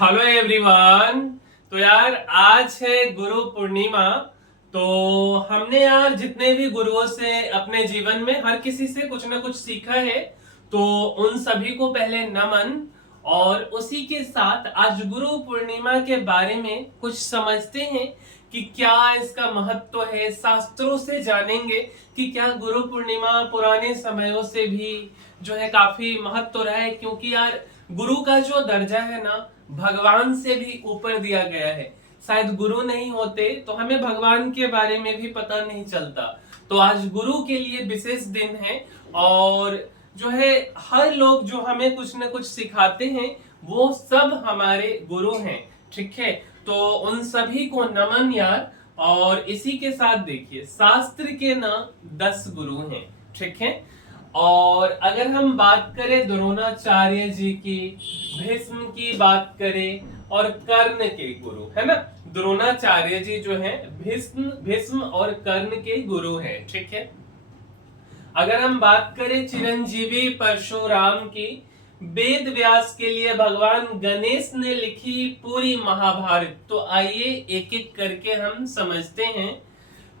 Hello everyone. तो यार आज है गुरु पूर्णिमा। तो हमने यार जितने भी गुरुओं से अपने जीवन में हर किसी से कुछ ना कुछ सीखा है, तो उन सभी को पहले नमन। और उसी के साथ आज गुरु पूर्णिमा के बारे में कुछ समझते हैं कि क्या इसका महत्व है, शास्त्रों से जानेंगे कि क्या गुरु पूर्णिमा पुराने समयों से भी जो है काफी महत्व रहा है, क्योंकि यार गुरु का जो दर्जा है ना, भगवान से भी ऊपर दिया गया है। शायद गुरु नहीं होते तो हमें भगवान के बारे में भी पता नहीं चलता। तो आज गुरु के लिए विशेष दिन है, और जो है हर लोग जो हमें कुछ न कुछ सिखाते हैं वो सब हमारे गुरु हैं। ठीक है, तो उन सभी को नमन यार। और इसी के साथ देखिए, शास्त्र के ना 10 गुरु हैं। ठीक है, और अगर हम बात करें द्रोणाचार्य जी की, भीष्म की बात करें और कर्ण के गुरु है ना, द्रोणाचार्य जी जो है भीष्म भीष्म और कर्ण के गुरु हैं। ठीक है, अगर हम बात करें चिरंजीवी परशुराम की, वेद व्यास के लिए भगवान गणेश ने लिखी पूरी महाभारत। तो आइए एक एक करके हम समझते हैं।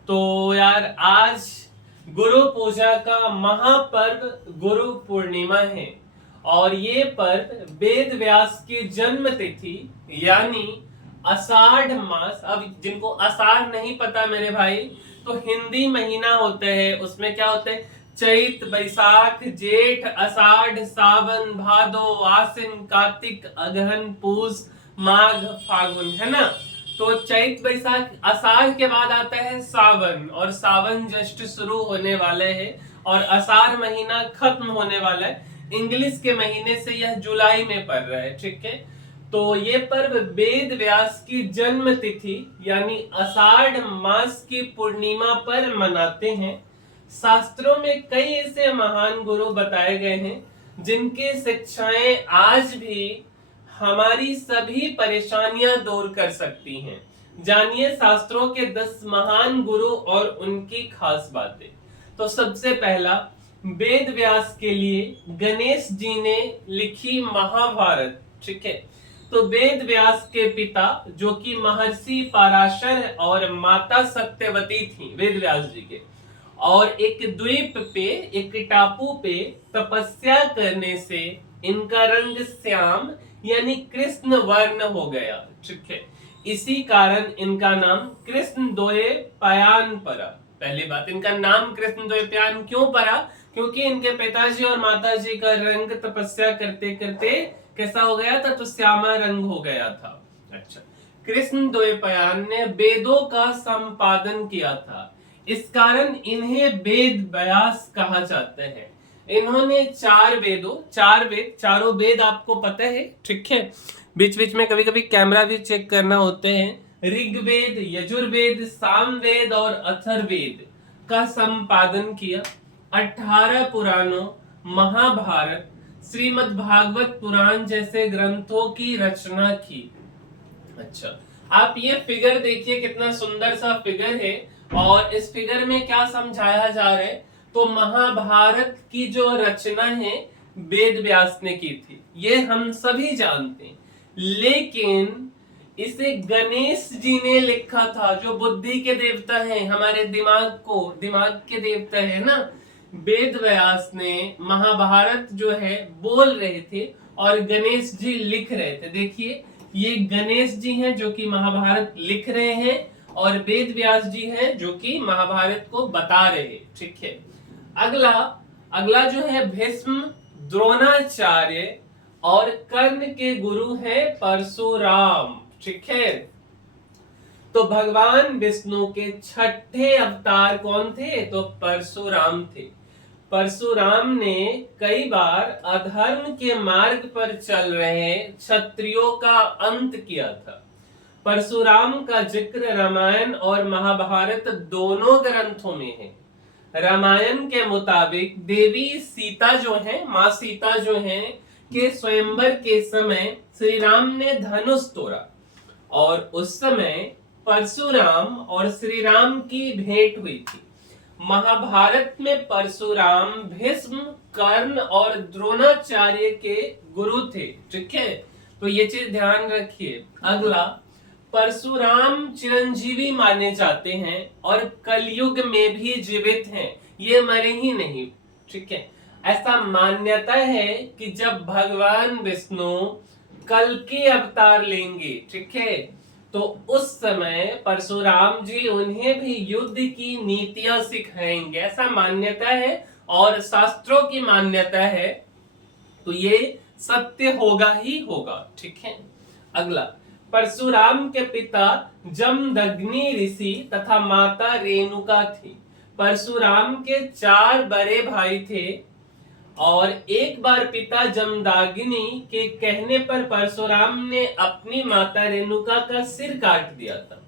तो यार आज गुरु पूजा का महापर्व गुरु पूर्णिमा है, और ये पर्व वेद व्यास की जन्म तिथि यानी आषाढ़ मास। अब जिनको आषाढ़ नहीं पता मेरे भाई, तो हिंदी महीना होते हैं, उसमें क्या होते हैं, चैत बैसाख जेठ आषाढ़ सावन भादो आश्विन कार्तिक अगहन पूस माघ फागुन, है ना। तो चैत बैसाख आषाढ़ के बाद आता है सावन, और सावन जस्ट शुरू होने वाले हैं और आषाढ़ महीना खत्म होने वाला है। इंग्लिश के महीने से यह जुलाई में पड़ रहा है। ठीक है, तो ये पर्व वेद व्यास की जन्म तिथि यानी आषाढ़ मास की पूर्णिमा पर मनाते हैं। शास्त्रों में कई ऐसे महान गुरु बताए गए हैं जिनके शिक्षाएं आज भी हमारी सभी परेशानियां दूर कर सकती हैं। जानिए शास्त्रों के 10 महान गुरु और उनकी खास बातें। तो सबसे पहला, वेद व्यास के लिए गणेश जी ने लिखी महाभारत। ठीक है, तो वेद व्यास के पिता जो कि महर्षि पराशर और माता सत्यवती थी वेद व्यास जी के, और एक द्वीप पे, एक टापू पे तपस्या करने से इनका रंग श्याम यानी कृष्ण वर्ण हो गया। ठीक है, इसी कारण इनका नाम कृष्ण द्वैपायन पड़ा। पहली बात, इनका नाम कृष्ण द्वैपायन क्यों पड़ा? क्योंकि इनके पिताजी और माताजी का रंग तपस्या करते करते कैसा हो गया था, तो श्यामा रंग हो गया था। अच्छा, कृष्ण द्वैपायन ने वेदों का संपादन किया था, इस कारण इन्हें वेद व्यास कहा जाता है। इन्होंने चारों वेद आपको पता है। ठीक है, बीच बीच में कभी कभी कैमरा भी चेक करना होते हैं। ऋग्वेद, यजुर्वेद, सामवेद और अथर्ववेद का संपादन किया। 18 पुराणों, महाभारत, श्रीमद् भागवत पुराण जैसे ग्रंथों की रचना की। अच्छा, आप ये फिगर देखिए, कितना सुंदर सा फिगर है, और इस फिगर में क्या समझाया जा रहा है, तो महाभारत की जो रचना है वेद व्यास ने की थी, ये हम सभी जानते हैं। लेकिन इसे गणेश जी ने लिखा था, जो बुद्धि के देवता हैं, हमारे दिमाग के देवता है ना। वेद व्यास ने महाभारत जो है बोल रहे थे और गणेश जी लिख रहे थे। देखिए, ये गणेश जी हैं जो कि महाभारत लिख रहे हैं, और वेद व्यास जी हैं जो कि महाभारत को बता रहे हैं। ठीक है, अगला जो है भीष्म, द्रोणाचार्य और कर्ण के गुरु है परशुराम। ठीक है, तो भगवान विष्णु के छठे अवतार कौन थे, तो परशुराम थे। परशुराम ने कई बार अधर्म के मार्ग पर चल रहे क्षत्रियों का अंत किया था। परशुराम का जिक्र रामायण और महाभारत दोनों ग्रंथों में है। रामायण के मुताबिक देवी सीता जो है, माँ सीता जो है, के स्वयंवर के समय श्री राम ने धनुष तोड़ा, और उस समय परशुराम और श्री राम की भेंट हुई थी। महाभारत में परशुराम भीष्म, कर्ण और द्रोणाचार्य के गुरु थे। ठीक है, तो ये चीज ध्यान रखिए। अगला, परशुराम चिरंजीवी माने जाते हैं और कलयुग में भी जीवित हैं, ये मरे ही नहीं। ठीक है, ऐसा मान्यता है कि जब भगवान विष्णु कल के अवतार लेंगे, ठीक है, तो उस समय परशुराम जी उन्हें भी युद्ध की नीतियां सिखाएंगे, ऐसा मान्यता है और शास्त्रों की मान्यता है। तो ये सत्य होगा ही होगा। ठीक है। अगला, परशुराम के पिता जमदग्नि ऋषि तथा माता रेणुका थी। परशुराम के 4 बड़े भाई थे और एक बार पिता जमदग्नि के कहने पर परशुराम ने अपनी माता रेणुका का सिर काट दिया था।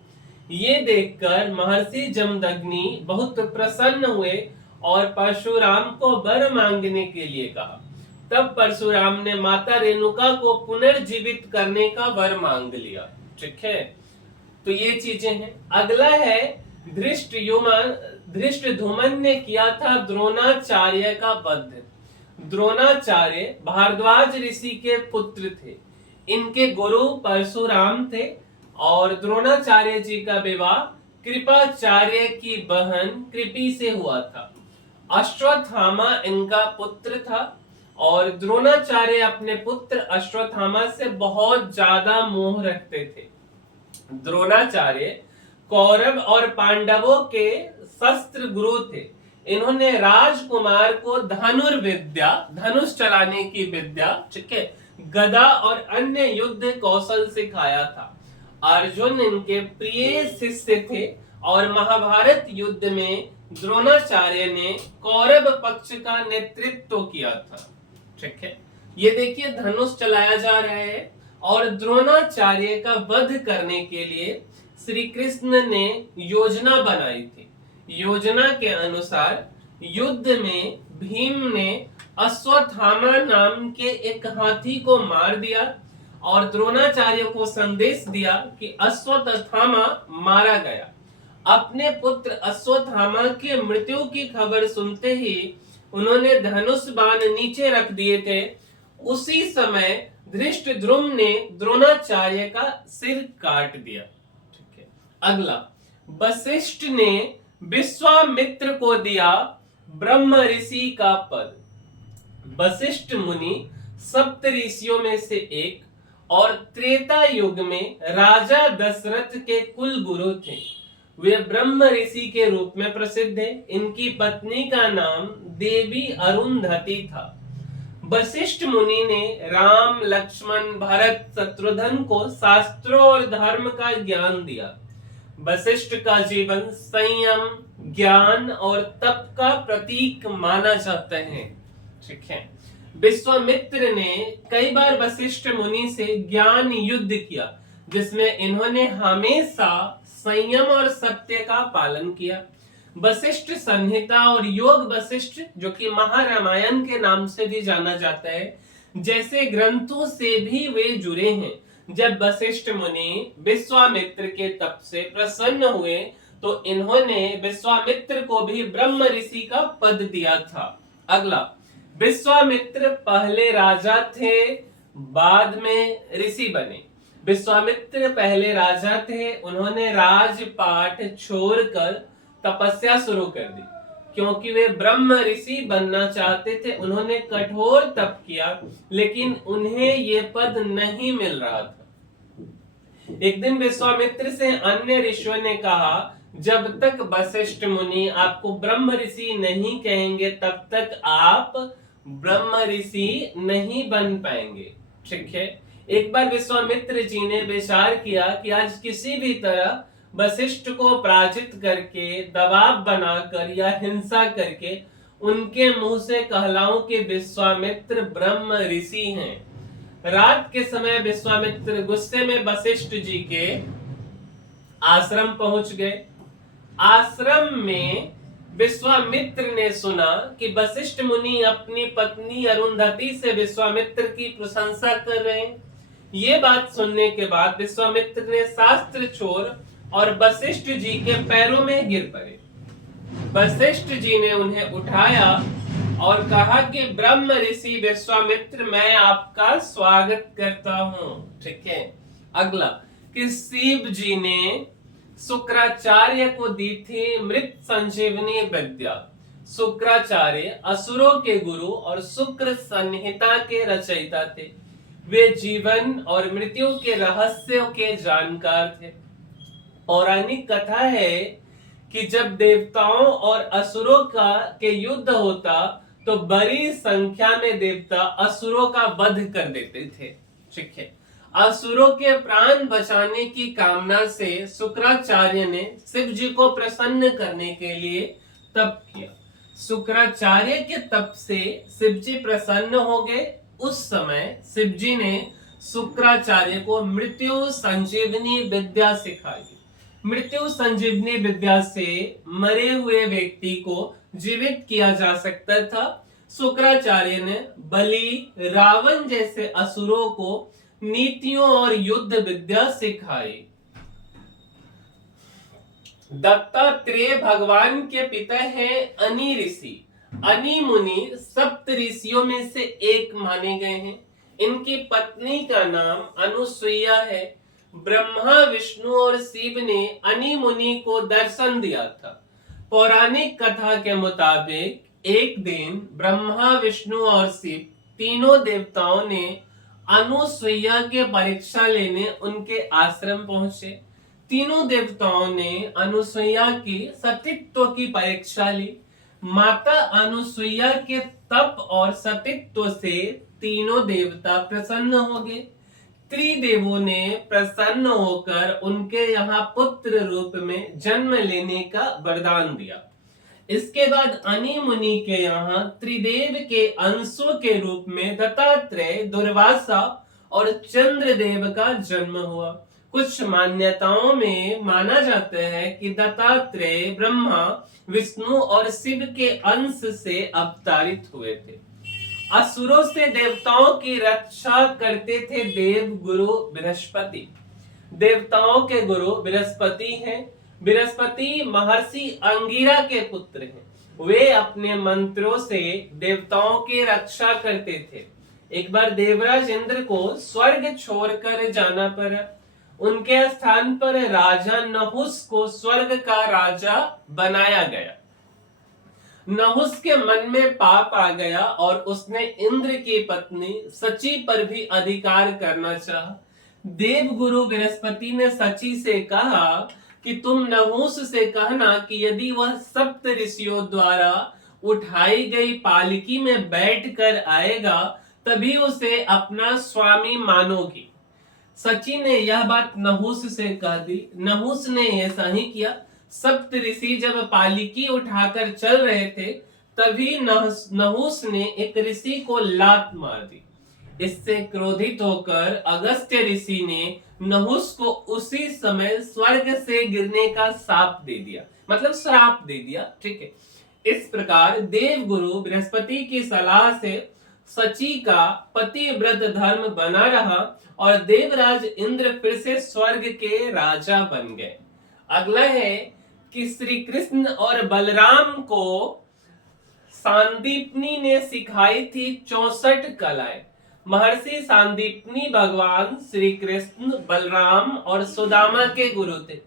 ये देखकर महर्षि जमदग्नि बहुत प्रसन्न हुए और परशुराम को वर मांगने के लिए कहा। तब परशुराम ने माता रेणुका को पुनर्जीवित करने का वर मांग लिया। ठीक है, तो ये चीजें हैं। अगला है, धृष्टद्युम्न ने किया था द्रोणाचार्य का वध। द्रोणाचार्य भारद्वाज ऋषि के पुत्र थे। इनके गुरु परशुराम थे और द्रोणाचार्य जी का विवाह कृपाचार्य की बहन कृपि से हुआ था। अश्वत्थामा इनका पुत्र था और द्रोणाचार्य अपने पुत्र अश्वत्थामा से बहुत ज्यादा मोह रखते थे। द्रोणाचार्य कौरव और पांडवों के शस्त्र गुरु थे। इन्होंने राजकुमार को धनुर्विद्या, धनुष चलाने की विद्या, ठीक है, गदा और अन्य युद्ध कौशल सिखाया था। अर्जुन इनके प्रिय शिष्य थे और महाभारत युद्ध में द्रोणाचार्य ने कौरव पक्ष का नेतृत्व किया था। ठीक है, ये देखिए धनुष चलाया जा रहा है और द्रोणाचार्य का वध करने के लिए श्री कृष्ण ने योजना बनाई थी। योजना के अनुसार युद्ध में भीम ने अश्वत्थामा नाम के एक हाथी को मार दिया और द्रोणाचार्य को संदेश दिया कि अश्वत्थामा मारा गया। अपने पुत्र अश्वत्थामा के मृत्यु की खबर सुनते ही उन्होंने धनुष बाण नीचे रख दिए थे। उसी समय धृष्टद्युम्न ने द्रोणाचार्य का सिर काट दिया। ठीक है। अगला, वशिष्ठ ने विश्वामित्र को दिया ब्रह्म ऋषि का पद। वशिष्ठ मुनि सप्त ऋषियों में से एक और त्रेता युग में राजा दशरथ के कुल गुरु थे। वे ब्रह्म ऋषि के रूप में प्रसिद्ध है। इनकी पत्नी का नाम देवी अरुंधति था। वशिष्ठ मुनि ने राम, लक्ष्मण, भरत, शत्रुघ्न को शास्त्रों और धर्म का ज्ञान दिया। वशिष्ठ का जीवन संयम, ज्ञान और तप का प्रतीक माना जाता है। ठीक है। विश्वामित्र ने कई बार वशिष्ठ मुनि से ज्ञान युद्ध किया, जिसमें इन्होंने हमेशा संयम और सत्य का पालन किया। वशिष्ठ संहिता और योग वशिष्ठ, जो कि महारामायण के नाम से भी जाना जाता है, जैसे ग्रंथों से भी वे जुड़े हैं। जब वशिष्ठ मुनि विश्वामित्र के तप से प्रसन्न हुए तो इन्होंने विश्वामित्र को भी ब्रह्म ऋषि का पद दिया था। अगला, विश्वामित्र पहले राजा थे, बाद में ऋषि बने। विश्वामित्र पहले राजा थे। उन्होंने राजपाट छोड़कर तपस्या शुरू कर दी क्योंकि वे ब्रह्म ऋषि बनना चाहते थे। उन्होंने कठोर तप किया लेकिन उन्हें ये पद नहीं मिल रहा था। एक दिन विश्वामित्र से अन्य ऋषियों ने कहा, जब तक वशिष्ठ मुनि आपको ब्रह्म ऋषि नहीं कहेंगे तब तक आप ब्रह्म ऋषि नहीं बन पाएंगे। ठीक है। एक बार विश्वामित्र जी ने विचार किया कि आज किसी भी तरह वशिष्ठ को पराजित करके, दबाव बनाकर या हिंसा करके उनके मुंह से कहलाऊं कि विश्वामित्र ब्रह्म ऋषि हैं। रात के समय विश्वामित्र गुस्से में वशिष्ठ जी के आश्रम पहुंच गए। आश्रम में विश्वामित्र ने सुना कि वशिष्ठ मुनि अपनी पत्नी अरुंधति से विश्वामित्र की प्रशंसा कर रहे हैं। ये बात सुनने के बाद विश्वामित्र ने शास्त्र छोड़ और वशिष्ठ जी के पैरों में गिर पड़े। वशिष्ठ जी ने उन्हें उठाया और कहा कि ब्रह्म ऋषि विश्वामित्र मैं आपका स्वागत करता हूं। ठीक है। अगला कि शिव जी ने शुक्राचार्य को दी थी मृत संजीवनी विद्या। शुक्राचार्य असुरों के गुरु और शुक्र संहिता के रचयिता थे। वे जीवन और मृत्यु के रहस्यों के जानकार थे। पौराणिक कथा है कि जब देवताओं और असुरों के युद्ध होता तो बड़ी संख्या में देवता असुरों का वध कर देते थे। ठीक है। असुरों के प्राण बचाने की कामना से शुक्राचार्य ने शिव जी को प्रसन्न करने के लिए तप किया। शुक्राचार्य के तप से शिव जी प्रसन्न हो गए। उस समय शिव जी ने शुक्राचार्य को मृत्यु संजीवनी विद्या सिखाई। मृत्यु संजीवनी विद्या से मरे हुए व्यक्ति को जीवित किया जा सकता था। शुक्राचार्य ने बलि, रावण जैसे असुरों को नीतियों और युद्ध विद्या सिखाई। दत्तात्रेय भगवान के पिता हैं अनि ऋषि। अनि मुनि सप्त ऋषियों में से एक माने गए हैं। इनकी पत्नी का नाम अनुसुईया है। ब्रह्मा, विष्णु और शिव ने अनि मुनि को दर्शन दिया था। पौराणिक कथा के मुताबिक एक दिन ब्रह्मा, विष्णु और शिव तीनों देवताओं ने अनुसुईया के परीक्षा लेने उनके आश्रम पहुंचे। तीनों देवताओं ने अनुसुईया की सतीत्व की परीक्षा ली। माता अनुसुईया के तप और सतीत्व से तीनों देवता प्रसन्न हो गए। त्रिदेवों ने प्रसन्न होकर उनके यहाँ पुत्र रूप में जन्म लेने का वरदान दिया। इसके बाद अनि मुनि के यहाँ त्रिदेव के अंशों के रूप में दत्तात्रेय, दुर्वासा और चंद्रदेव का जन्म हुआ। कुछ मान्यताओं में माना जाता है कि दत्तात्रेय ब्रह्मा, विष्णु और शिव के अंश से अवतारित हुए थे। असुरों से देवताओं की रक्षा करते थे देव गुरु बृहस्पति। देवताओं के गुरु बृहस्पति हैं। बृहस्पति महर्षि अंगिरा के पुत्र हैं। वे अपने मंत्रों से देवताओं की रक्षा करते थे। एक बार देवराज इंद्र को स्वर्ग छोड़कर जाना पड़ा। उनके स्थान पर राजा नहुस को स्वर्ग का राजा बनाया गया। नहुस के मन में पाप आ गया और उसने इंद्र की पत्नी सची पर भी अधिकार करना चाहा। देव गुरु बृहस्पति ने सची से कहा कि तुम नहुस से कहना कि यदि वह सप्त ऋषियों द्वारा उठाई गई पालकी में बैठकर आएगा तभी उसे अपना स्वामी मानोगी। सची ने यह बात नहुस से कह दी। नहुस ने ऐसा ही किया। सप्त ऋषि जब पालकी उठाकर चल रहे थे तभी नहुस ने एक ऋषि को लात मार दी। इससे क्रोधित होकर अगस्त्य ऋषि ने नहुस को उसी समय स्वर्ग से गिरने का शाप दे दिया, मतलब श्राप दे दिया। ठीक है। इस प्रकार देव गुरु बृहस्पति की सलाह से सची का पतिव्रत धर्म बना रहा और देवराज इंद्र फिर से स्वर्ग के राजा बन गए। अगला है कि श्री कृष्ण और बलराम को सांदीपनी ने सिखाई थी 64 कलाएं। महर्षि सांदीपनी भगवान श्री कृष्ण, बलराम और सुदामा के गुरु थे।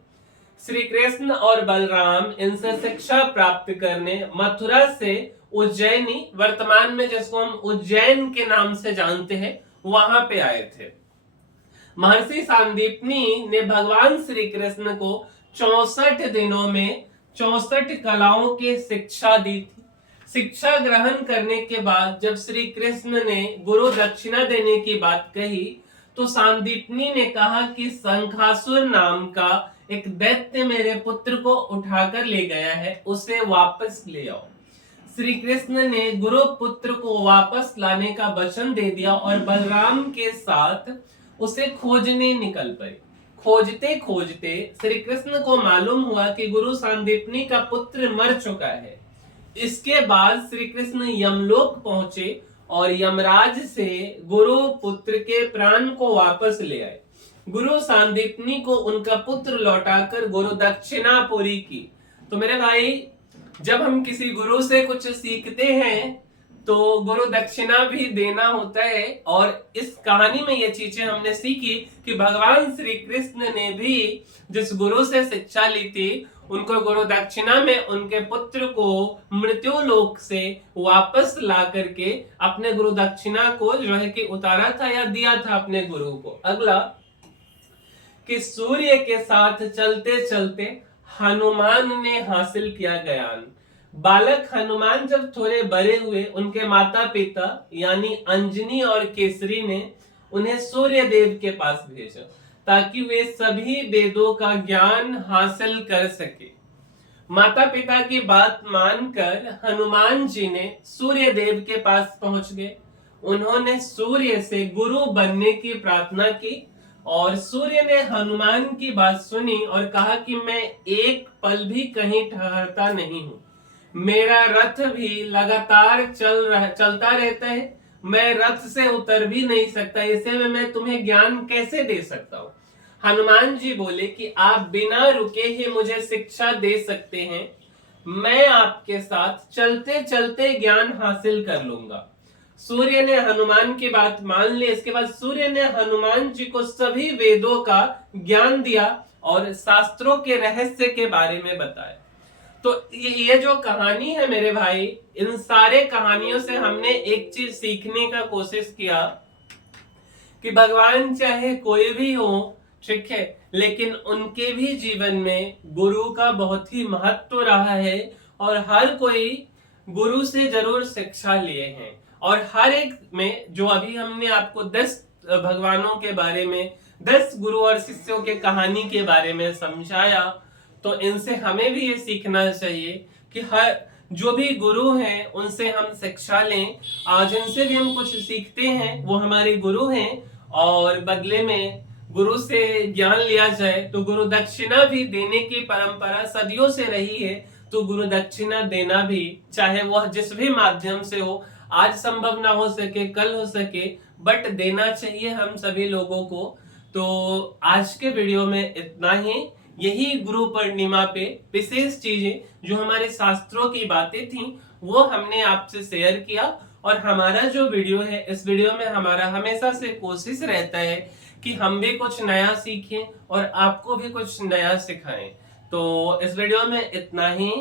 श्री कृष्ण और बलराम इनसे शिक्षा प्राप्त करने मथुरा से उज्जैनी, वर्तमान में जिसको हम उज्जैन के नाम से जानते हैं, वहां पे आए थे। महर्षि सांदीपनी ने भगवान श्री कृष्ण को 64 दिनों में 64 कलाओं की शिक्षा दी थी। शिक्षा ग्रहण करने के बाद जब श्री कृष्ण ने गुरु दक्षिणा देने की बात कही तो सांदीपनी ने कहा कि शंखासुर नाम का एक दैत्य मेरे पुत्र को उठाकर ले गया है, उसे वापस ले आओ। श्री कृष्ण ने गुरु पुत्र को वापस लाने का वचन दे दिया और बलराम के साथ उसे खोजने निकल पड़े। खोजते खोजते श्री कृष्ण को मालूम हुआ कि गुरु सांदीपनी का पुत्र मर चुका है। इसके बाद श्री कृष्ण यमलोक पहुंचे और यमराज से गुरु पुत्र के प्राण को वापस ले आए। गुरु सांदीपनी को उनका पुत्र लौटाकर गुरु दक्षिणा पूरी की। तो मेरे भाई, जब हम किसी गुरु से कुछ सीखते हैं तो गुरु दक्षिणा भी देना होता है। और इस कहानी में ये चीजें हमने सीखी कि भगवान श्री कृष्ण ने भी जिस गुरु से शिक्षा ली थी उनको गुरु दक्षिणा में उनके पुत्र को मृत्यु लोक से वापस ला करके अपने गुरु दक्षिणा को जो है कि उतारा था या दिया था अपने गुरु को। अगला कि सूर्य के साथ चलते चलते हनुमान ने हासिल किया ज्ञान। बालक हनुमान जब थोड़े बड़े हुए उनके माता पिता यानी अंजनी और केसरी ने उन्हें सूर्य देव के पास भेजा ताकि वे सभी वेदों का ज्ञान हासिल कर सके। माता पिता की बात मानकर हनुमान जी ने सूर्य देव के पास पहुंच गए। उन्होंने सूर्य से गुरु बनने की प्रार्थना की और सूर्य ने हनुमान की बात सुनी और कहा कि मैं एक पल भी कहीं ठहरता नहीं हूं, मेरा रथ भी लगातार चलता रहता है, मैं रथ से उतर भी नहीं सकता, ऐसे में मैं तुम्हें ज्ञान कैसे दे सकता हूँ। हनुमान जी बोले कि आप बिना रुके ही मुझे शिक्षा दे सकते हैं, मैं आपके साथ चलते चलते ज्ञान हासिल कर लूंगा। सूर्य ने हनुमान की बात मान ली। इसके बाद सूर्य ने हनुमान जी को सभी वेदों का ज्ञान दिया और शास्त्रों के रहस्य के बारे में बताया। तो ये जो कहानी है मेरे भाई, इन सारे कहानियों से हमने एक चीज सीखने का कोशिश किया कि भगवान चाहे कोई भी हो, ठीक है, लेकिन उनके भी जीवन में गुरु का बहुत ही महत्व रहा है और हर कोई गुरु से जरूर शिक्षा लिए हैं। और हर एक में जो अभी हमने आपको 10 भगवानों के बारे में, 10 गुरु और शिष्यों के कहानी के बारे में समझाया, तो इनसे हमें भी ये सीखना चाहिए कि हर जो भी गुरु हैं उनसे हम शिक्षा लें। आज जिनसे भी हम कुछ सीखते हैं वो हमारे गुरु हैं और बदले में गुरु से ज्ञान लिया जाए तो गुरु दक्षिणा भी देने की परंपरा सदियों से रही है। तो गुरु दक्षिणा देना भी, चाहे वह जिस भी माध्यम से हो, आज संभव ना हो सके, कल हो सके, बट देना चाहिए हम सभी लोगों को। तो आज के वीडियो में इतना ही। यही गुरु पूर्णिमा पे विशेष चीजें जो हमारे शास्त्रों की बातें थी वो हमने आपसे शेयर किया। और हमारा जो वीडियो है, इस वीडियो में हमारा हमेशा से कोशिश रहता है कि हम भी कुछ नया सीखें और आपको भी कुछ नया सिखाएं। तो इस वीडियो में इतना ही,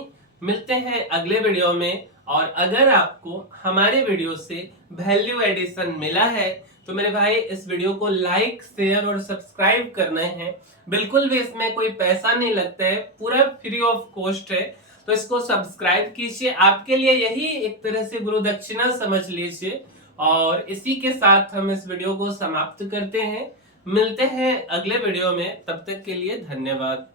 मिलते हैं अगले वीडियो में। और अगर आपको हमारे वीडियो से वैल्यू एडिशन मिला है तो मेरे भाई इस वीडियो को लाइक, शेयर और सब्सक्राइब करना है। बिल्कुल भी इसमें कोई पैसा नहीं लगता है, पूरा फ्री ऑफ कॉस्ट है। तो इसको सब्सक्राइब कीजिए, आपके लिए यही एक तरह से गुरु दक्षिणा समझ लीजिए। और इसी के साथ हम इस वीडियो को समाप्त करते हैं। मिलते हैं अगले वीडियो में, तब तक के लिए धन्यवाद।